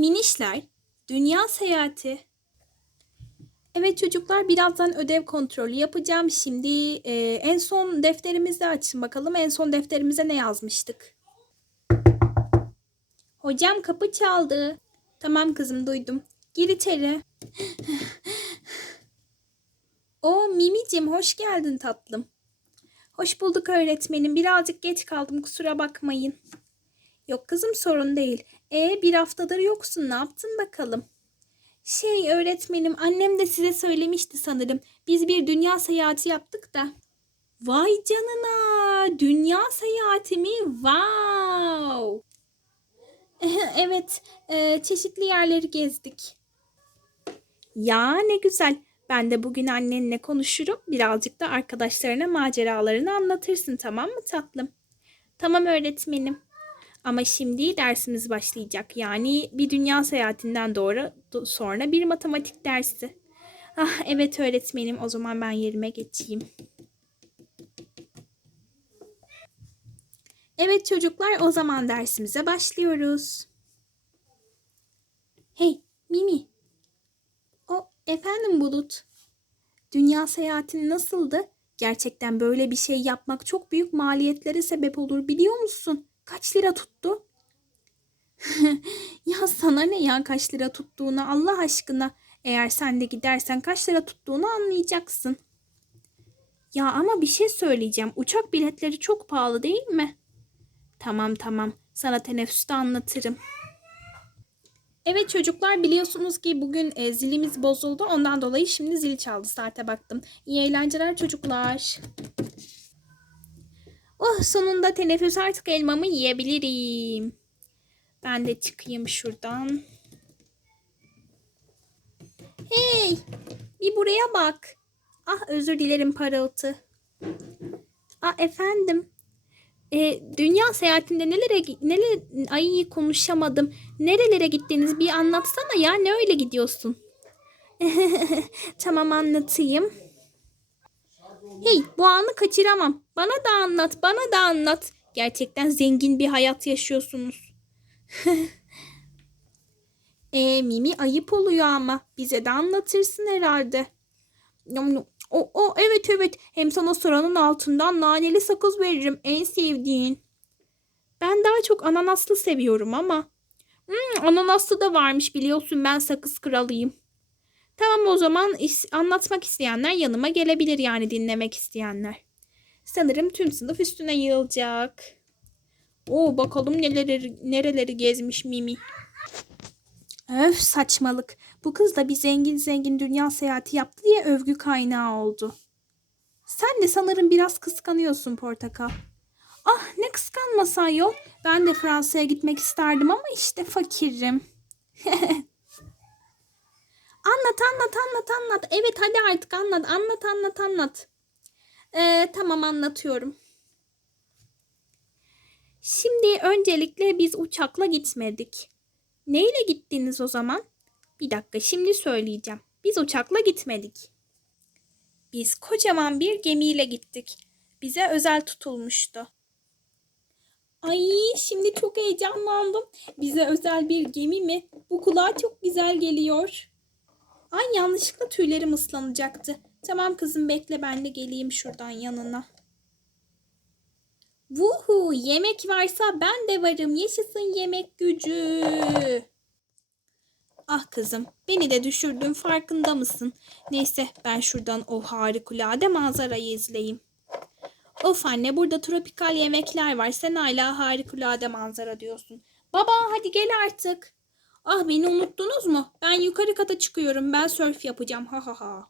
Minişler, dünya seyahati. Evet çocuklar birazdan ödev kontrolü yapacağım. Şimdi e, en son defterimizi açın bakalım. En son defterimize ne yazmıştık? Hocam kapı çaldı. Tamam kızım duydum. Gir içeri. o Mimicim hoş geldin tatlım. Hoş bulduk öğretmenim. Birazcık geç kaldım kusura bakmayın. Yok kızım sorun değil. E bir haftadır yoksun ne yaptın bakalım? Şey öğretmenim annem de size söylemişti sanırım. Biz bir dünya seyahati yaptık da. Vay canına dünya seyahati mi? Wow. evet e, çeşitli yerleri gezdik. Ya ne güzel. Ben de bugün annenle konuşurum. Birazcık da arkadaşlarına maceralarını anlatırsın tamam mı tatlım? Tamam öğretmenim. Ama şimdi dersimiz başlayacak. Yani bir dünya seyahatinden doğru sonra bir matematik dersi. Ah evet öğretmenim o zaman ben yerime geçeyim. Evet çocuklar o zaman dersimize başlıyoruz. Hey Mimi. O efendim Bulut. Dünya seyahatin nasıldı? Gerçekten böyle bir şey yapmak çok büyük maliyetlere sebep olur biliyor musun? Kaç lira tuttu? ya sana ne ya kaç lira tuttuğunu Allah aşkına. Eğer sen de gidersen kaç lira tuttuğunu anlayacaksın. Ya ama bir şey söyleyeceğim. Uçak biletleri çok pahalı değil mi? Tamam tamam. Sana teneffüste anlatırım. Evet çocuklar biliyorsunuz ki bugün e, zilimiz bozuldu. Ondan dolayı şimdi zil çaldı. Saate baktım. İyi eğlenceler çocuklar. Oh sonunda teneffüs artık elmamı yiyebilirim. Ben de çıkayım şuradan. Hey bir buraya bak. Ah özür dilerim parıltı. Ah efendim. E, dünya seyahatinde nelere neler ay konuşamadım. Nerelere gittiniz bir anlatsana ya ne öyle gidiyorsun? tamam anlatayım. Hey bu anı kaçıramam. Bana da anlat bana da anlat. Gerçekten zengin bir hayat yaşıyorsunuz. e Mimi ayıp oluyor ama bize de anlatırsın herhalde. O, o evet evet hem sana soranın altından naneli sakız veririm en sevdiğin. Ben daha çok ananaslı seviyorum ama. Hmm, ananaslı da varmış biliyorsun ben sakız kralıyım. Tamam o zaman anlatmak isteyenler yanıma gelebilir yani dinlemek isteyenler. Sanırım tüm sınıf üstüne yığılacak. Oo bakalım neleri nereleri gezmiş Mimi. Öf saçmalık. Bu kız da bir zengin zengin dünya seyahati yaptı diye övgü kaynağı oldu. Sen de sanırım biraz kıskanıyorsun Portakal. Ah ne kıskanmasa yok. Ben de Fransa'ya gitmek isterdim ama işte fakirim. anlat anlat anlat anlat. Evet hadi artık anlat anlat anlat anlat. Ee, tamam anlatıyorum. Şimdi öncelikle biz uçakla gitmedik. Neyle gittiniz o zaman? Bir dakika şimdi söyleyeceğim. Biz uçakla gitmedik. Biz kocaman bir gemiyle gittik. Bize özel tutulmuştu. Ay şimdi çok heyecanlandım. Bize özel bir gemi mi? Bu kulağa çok güzel geliyor. Ay yanlışlıkla tüylerim ıslanacaktı. Tamam kızım bekle ben de geleyim şuradan yanına. Vuhu yemek varsa ben de varım. Yaşasın yemek gücü. Ah kızım beni de düşürdün farkında mısın? Neyse ben şuradan o harikulade manzarayı izleyeyim. Of anne burada tropikal yemekler var. Sen hala harikulade manzara diyorsun. Baba hadi gel artık. Ah beni unuttunuz mu? Ben yukarı kata çıkıyorum. Ben sörf yapacağım. Ha ha ha.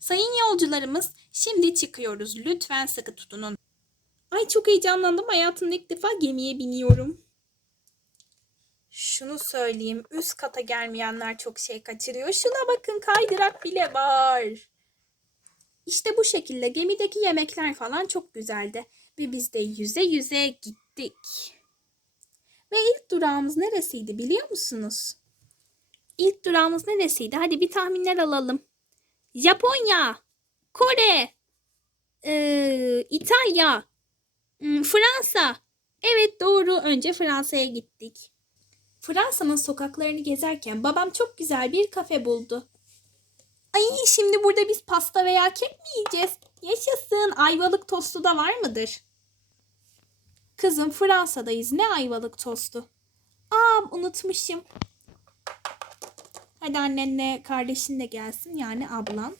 Sayın yolcularımız şimdi çıkıyoruz. Lütfen sıkı tutunun. Ay çok heyecanlandım. Hayatımda ilk defa gemiye biniyorum. Şunu söyleyeyim. Üst kata gelmeyenler çok şey kaçırıyor. Şuna bakın kaydırak bile var. İşte bu şekilde gemideki yemekler falan çok güzeldi. Ve biz de yüze yüze gittik. Ve ilk durağımız neresiydi biliyor musunuz? İlk durağımız neresiydi? Hadi bir tahminler alalım. Japonya, Kore, ee, İtalya, Hmm, Fransa. Evet doğru. Önce Fransa'ya gittik. Fransa'nın sokaklarını gezerken babam çok güzel bir kafe buldu. Ay şimdi burada biz pasta veya kek mi yiyeceğiz? Yaşasın ayvalık tostu da var mıdır? Kızım Fransa'dayız ne ayvalık tostu? Aa unutmuşum. Hadi annenle kardeşin de gelsin yani ablan.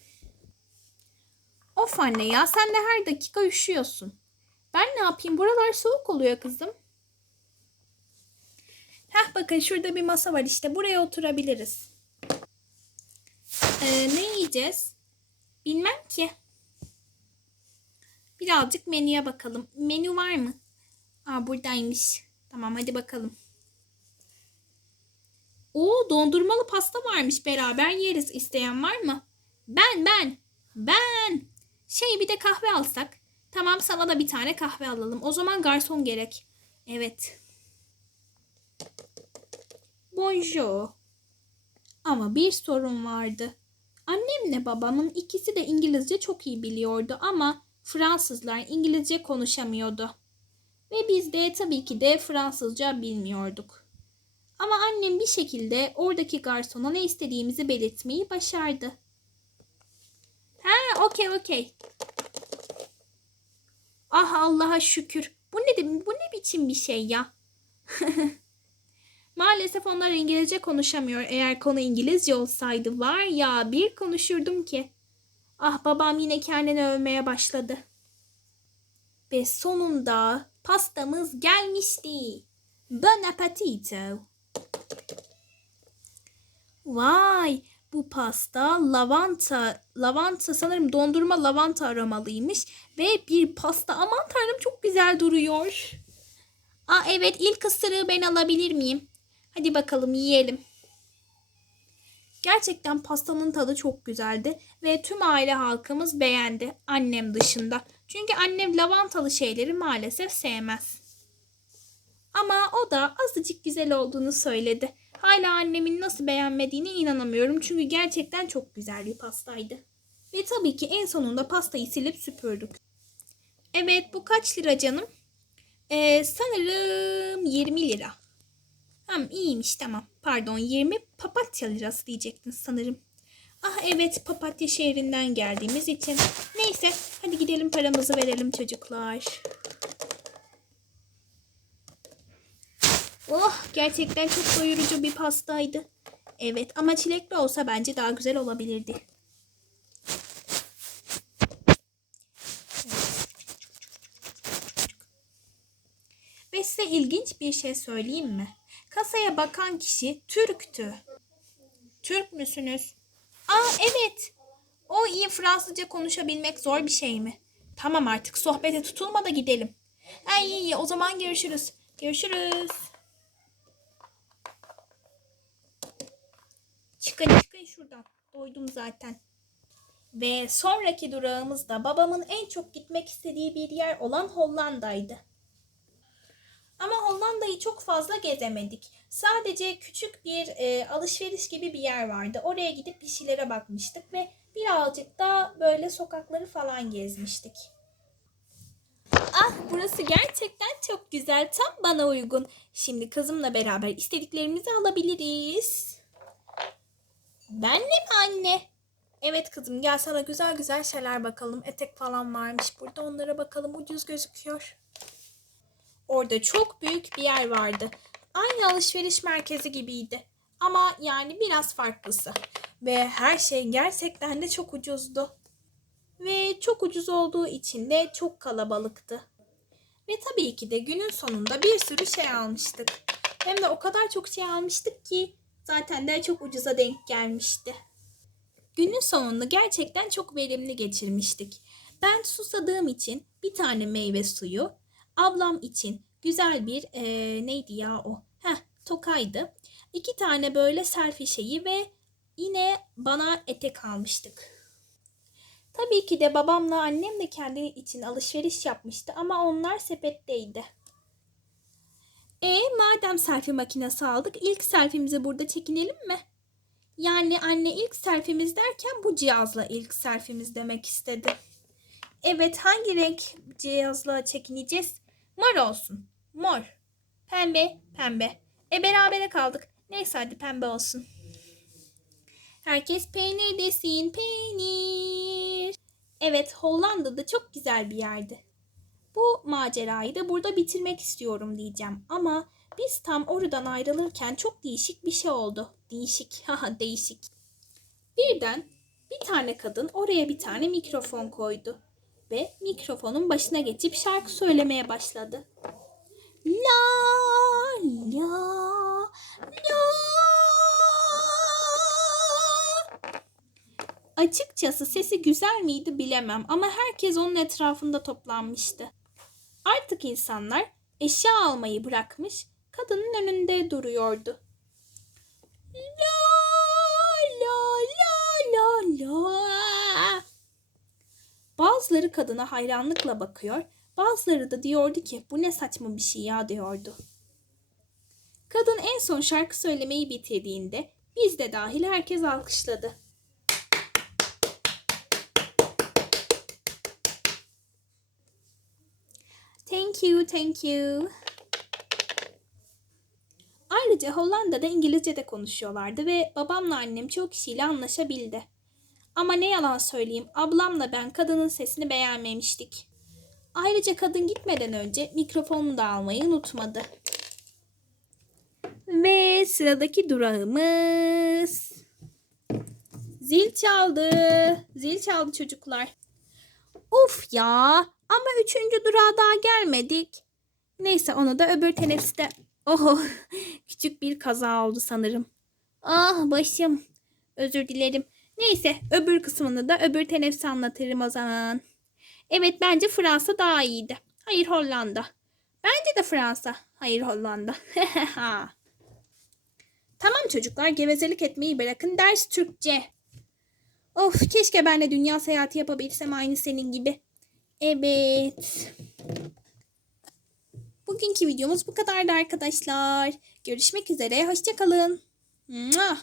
Of anne ya sen de her dakika üşüyorsun. Ben ne yapayım buralar soğuk oluyor kızım. Heh bakın şurada bir masa var işte buraya oturabiliriz. Ee, ne yiyeceğiz? Bilmem ki. Birazcık menüye bakalım. Menü var mı? Aa buradaymış. Tamam hadi bakalım. Oo dondurmalı pasta varmış beraber yeriz. İsteyen var mı? Ben ben. Ben. Şey bir de kahve alsak. Tamam sana da bir tane kahve alalım. O zaman garson gerek. Evet. Bonjour. Ama bir sorun vardı. Annemle babamın ikisi de İngilizce çok iyi biliyordu ama Fransızlar İngilizce konuşamıyordu. Ve biz de tabii ki de Fransızca bilmiyorduk. Ama annem bir şekilde oradaki garsona ne istediğimizi belirtmeyi başardı. Ha, okey okey. Ah Allah'a şükür. Bu ne bu ne biçim bir şey ya? Maalesef onlar İngilizce konuşamıyor. Eğer konu İngilizce olsaydı var ya bir konuşurdum ki. Ah babam yine kendini övmeye başladı. Ve sonunda pastamız gelmişti. Bon appetito. Vay bu pasta lavanta, lavanta sanırım dondurma lavanta aromalıymış ve bir pasta aman tanrım çok güzel duruyor. Aa evet ilk ısırığı ben alabilir miyim? Hadi bakalım yiyelim. Gerçekten pastanın tadı çok güzeldi ve tüm aile halkımız beğendi annem dışında. Çünkü annem lavantalı şeyleri maalesef sevmez. Ama o da azıcık güzel olduğunu söyledi. Hala annemin nasıl beğenmediğine inanamıyorum çünkü gerçekten çok güzel bir pastaydı. Ve tabii ki en sonunda pastayı silip süpürdük. Evet bu kaç lira canım? Ee, sanırım 20 lira. Tamam iyiymiş tamam. Pardon 20 papatya lirası diyecektin sanırım. Ah evet papatya şehrinden geldiğimiz için. Neyse hadi gidelim paramızı verelim çocuklar. Oh gerçekten çok doyurucu bir pastaydı. Evet ama çilekli olsa bence daha güzel olabilirdi. Ve size ilginç bir şey söyleyeyim mi? Kasaya bakan kişi Türktü. Türk müsünüz? Aa evet. O iyi Fransızca konuşabilmek zor bir şey mi? Tamam artık sohbete tutulma da gidelim. Ay iyi iyi o zaman görüşürüz. Görüşürüz. Çıkın çıkın şuradan. Doydum zaten. Ve sonraki durağımız da babamın en çok gitmek istediği bir yer olan Hollanda'ydı. Ama Hollanda'yı çok fazla gezemedik. Sadece küçük bir e, alışveriş gibi bir yer vardı. Oraya gidip bir şeylere bakmıştık ve birazcık da böyle sokakları falan gezmiştik. Ah burası gerçekten çok güzel. Tam bana uygun. Şimdi kızımla beraber istediklerimizi alabiliriz. Benle mi anne? Evet kızım gel sana güzel güzel şeyler bakalım. Etek falan varmış burada onlara bakalım ucuz gözüküyor. Orada çok büyük bir yer vardı. Aynı alışveriş merkezi gibiydi. Ama yani biraz farklısı. Ve her şey gerçekten de çok ucuzdu. Ve çok ucuz olduğu için de çok kalabalıktı. Ve tabii ki de günün sonunda bir sürü şey almıştık. Hem de o kadar çok şey almıştık ki zaten de çok ucuza denk gelmişti. Günün sonunu gerçekten çok verimli geçirmiştik. Ben susadığım için bir tane meyve suyu, ablam için güzel bir e, neydi ya o? Heh, tokaydı. İki tane böyle selfie şeyi ve yine bana etek almıştık. Tabii ki de babamla annem de kendi için alışveriş yapmıştı ama onlar sepetteydi. E madem selfie makinesi aldık ilk selfie'mizi burada çekinelim mi? Yani anne ilk selfie'miz derken bu cihazla ilk selfie'miz demek istedi. Evet hangi renk cihazla çekineceğiz? Mor olsun. Mor. Pembe, pembe. E berabere kaldık. Neyse hadi pembe olsun. Herkes peynir desin peynir. Evet Hollanda'da çok güzel bir yerdi. Bu macerayı da burada bitirmek istiyorum diyeceğim. Ama biz tam oradan ayrılırken çok değişik bir şey oldu. Değişik, haha değişik. Birden bir tane kadın oraya bir tane mikrofon koydu. Ve mikrofonun başına geçip şarkı söylemeye başladı. La la la. Açıkçası sesi güzel miydi bilemem ama herkes onun etrafında toplanmıştı. Artık insanlar eşya almayı bırakmış, kadının önünde duruyordu. Bazıları kadına hayranlıkla bakıyor, bazıları da diyordu ki bu ne saçma bir şey ya diyordu. Kadın en son şarkı söylemeyi bitirdiğinde biz de dahil herkes alkışladı. Thank you, thank you. Ayrıca Hollanda'da İngilizce de konuşuyorlardı ve babamla annem çoğu kişiyle anlaşabildi. Ama ne yalan söyleyeyim, ablamla ben kadının sesini beğenmemiştik. Ayrıca kadın gitmeden önce mikrofonunu da almayı unutmadı. Ve sıradaki durağımız... Zil çaldı. Zil çaldı çocuklar. Of ya. Ama üçüncü durağa daha gelmedik. Neyse onu da öbür teneffüste... Oho küçük bir kaza oldu sanırım. Ah başım. Özür dilerim. Neyse öbür kısmını da öbür teneffüste anlatırım o zaman. Evet bence Fransa daha iyiydi. Hayır Hollanda. Bence de Fransa. Hayır Hollanda. tamam çocuklar gevezelik etmeyi bırakın. Ders Türkçe. Of keşke ben de dünya seyahati yapabilsem aynı senin gibi. Evet. Bugünkü videomuz bu kadardı arkadaşlar. Görüşmek üzere. Hoşçakalın. Mua.